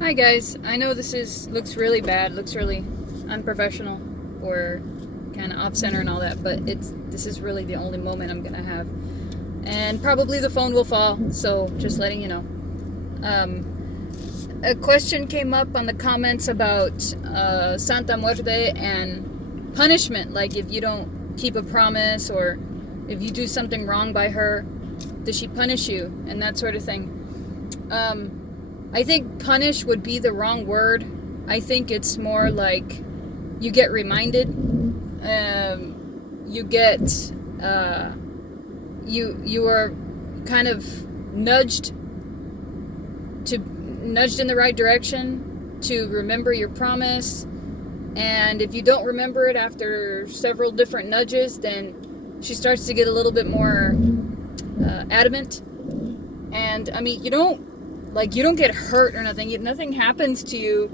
Hi guys, I know looks really bad, looks really unprofessional or kind of off center and all that, but this is really the only moment I'm gonna have, and probably the phone will fall. So just letting you know. A question came up on the comments about Santa Muerte and punishment, like if you don't keep a promise or if you do something wrong by her, does she punish you and that sort of thing. I think punish would be the wrong word. I think it's more like you get reminded. You get you are kind of nudged in the right direction to remember your promise. And if you don't remember it after several different nudges, then she starts to get a little bit more adamant. And I mean, you don't get hurt or nothing. Nothing happens to you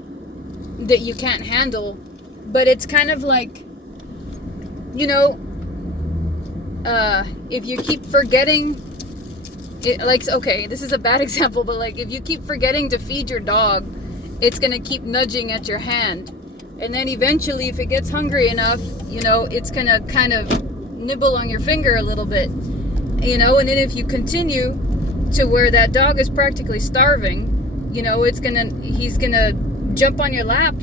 that you can't handle. But it's kind of like, if you keep forgetting, okay, this is a bad example, but like if you keep forgetting to feed your dog, it's going to keep nudging at your hand. And then eventually, if it gets hungry enough, it's going to kind of nibble on your finger a little bit. And then if you continue to where that dog is practically starving, he's gonna jump on your lap,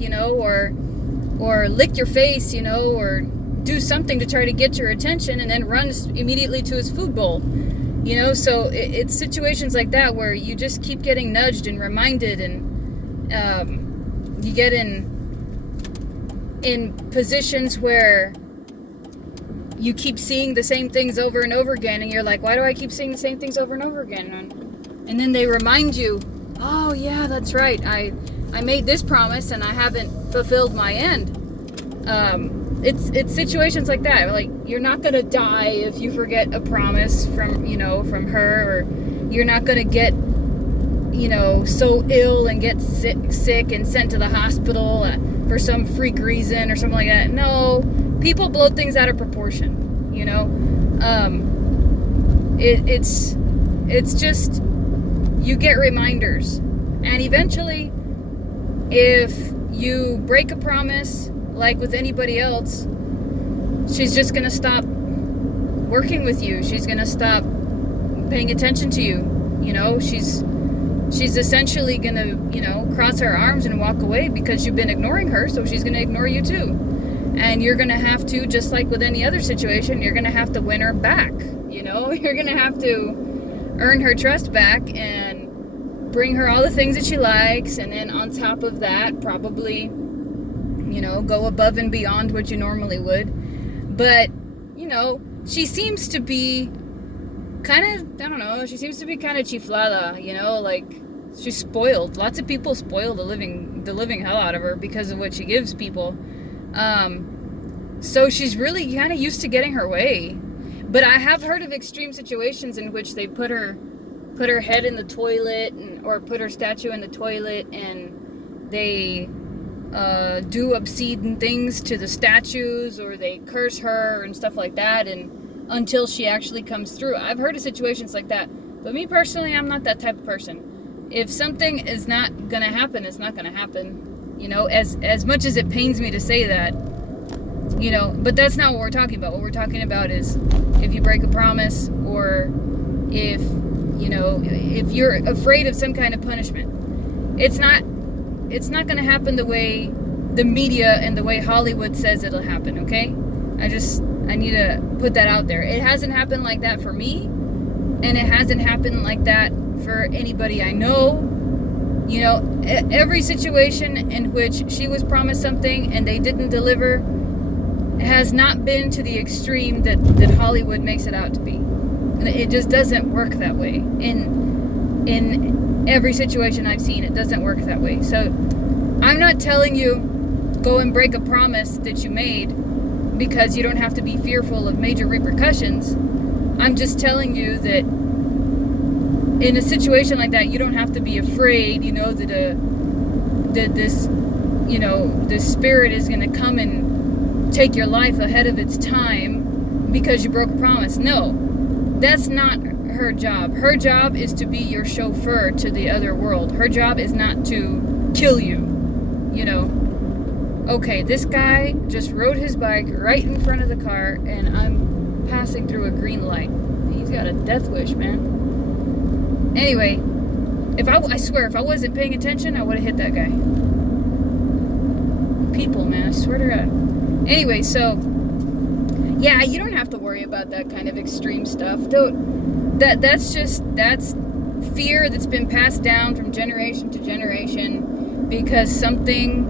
or lick your face, or do something to try to get your attention, and then runs immediately to his food bowl. So it's situations like that where you just keep getting nudged and reminded, and you get in positions where you keep seeing the same things over and over again, and you're like, why do I keep seeing the same things over and over again? And then they remind you, oh yeah, that's right, I made this promise and I haven't fulfilled my end. It's situations like that. Like, you're not gonna die if you forget a promise from her, or you're not gonna get so ill and get sick and sent to the hospital for some freak reason or something like that. No, people blow things out of proportion. It's just, you get reminders, and eventually, if you break a promise, like with anybody else, she's just gonna stop working with you. She's gonna stop paying attention to you. She's essentially gonna, cross her arms and walk away because you've been ignoring her, so she's gonna ignore you too. And you're gonna have to, just like with any other situation, you're gonna have to win her back. You're gonna have to earn her trust back and bring her all the things that she likes, and then on top of that, probably, go above and beyond what you normally would. But, she seems to be kind of, I don't know, she seems to be kind of chiflada, like she's spoiled. Lots of people spoil the living hell out of her because of what she gives people. So she's really kind of used to getting her way. But I have heard of extreme situations in which they put her head in the toilet, or put her statue in the toilet, and they do obscene things to the statues, or they curse her and stuff like that, and until she actually comes through. I've heard of situations like that. But me personally, I'm not that type of person. If something is not gonna happen, it's not gonna happen. As much as it pains me to say that, but that's not what we're talking about. What we're talking about is if you break a promise, or if you're afraid of some kind of punishment. It's not going to happen the way the media and the way Hollywood says it'll happen, okay? I need to put that out there. It hasn't happened like that for me, and it hasn't happened like that for anybody I know. Every situation in which she was promised something and they didn't deliver has not been to the extreme that Hollywood makes it out to be. It just doesn't work that way. In every situation I've seen, it doesn't work that way. So I'm not telling you go and break a promise that you made because you don't have to be fearful of major repercussions. I'm just telling you that in a situation like that, you don't have to be afraid, that this spirit is going to come and take your life ahead of its time because you broke a promise. No, that's not her job. Her job is to be your chauffeur to the other world. Her job is not to kill you, you know. Okay, this guy just rode his bike right in front of the car, and I'm passing through a green light. He's got a death wish, man. Anyway, I swear, if I wasn't paying attention, I would have hit that guy. People, man, I swear to God. Anyway, so, yeah, you don't have to worry about that kind of extreme stuff. That's fear that's been passed down from generation to generation because something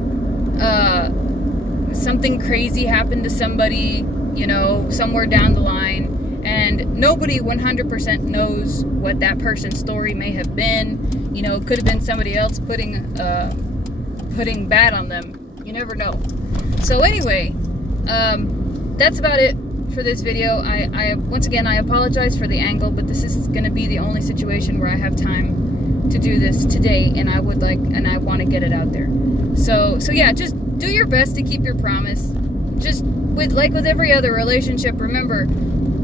crazy happened to somebody, you know, somewhere down the line, and nobody 100% knows what that person's story may have been. You know, it could have been somebody else putting bad on them. You never know. So anyway, that's about it for this video. I once again, I apologize for the angle, but this is going to be the only situation where I have time to do this today, and I want to get it out there. So yeah, just do your best to keep your promise. Just with every other relationship, remember,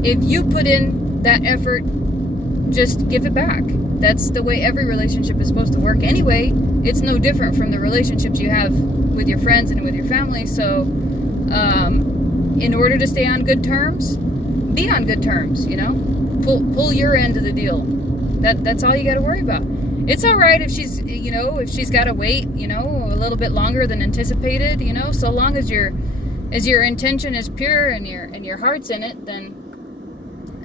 if you put in that effort, just give it back. That's the way every relationship is supposed to work anyway. It's no different from the relationships you have with your friends and with your family. So in order to stay on good terms, be on good terms, you know. Pull your end of the deal. That's all you got to worry about. It's all right if she's got to wait, you know, a little bit longer than anticipated, you know, so long as your intention is pure and your heart's in it, then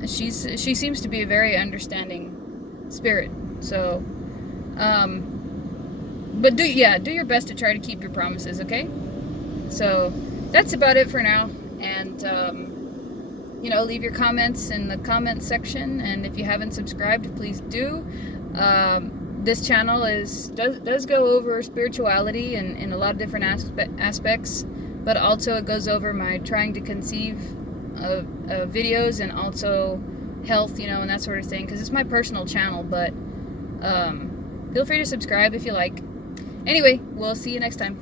she seems to be a very understanding spirit. So but do your best to try to keep your promises, okay? So that's about it for now. And you know, leave your comments in the comment section, and if you haven't subscribed, please do. This channel does go over spirituality in a lot of different aspects, but also it goes over my trying to conceive videos, and also health, you know, and that sort of thing, because it's my personal channel. But feel free to subscribe if you like. Anyway, we'll see you next time.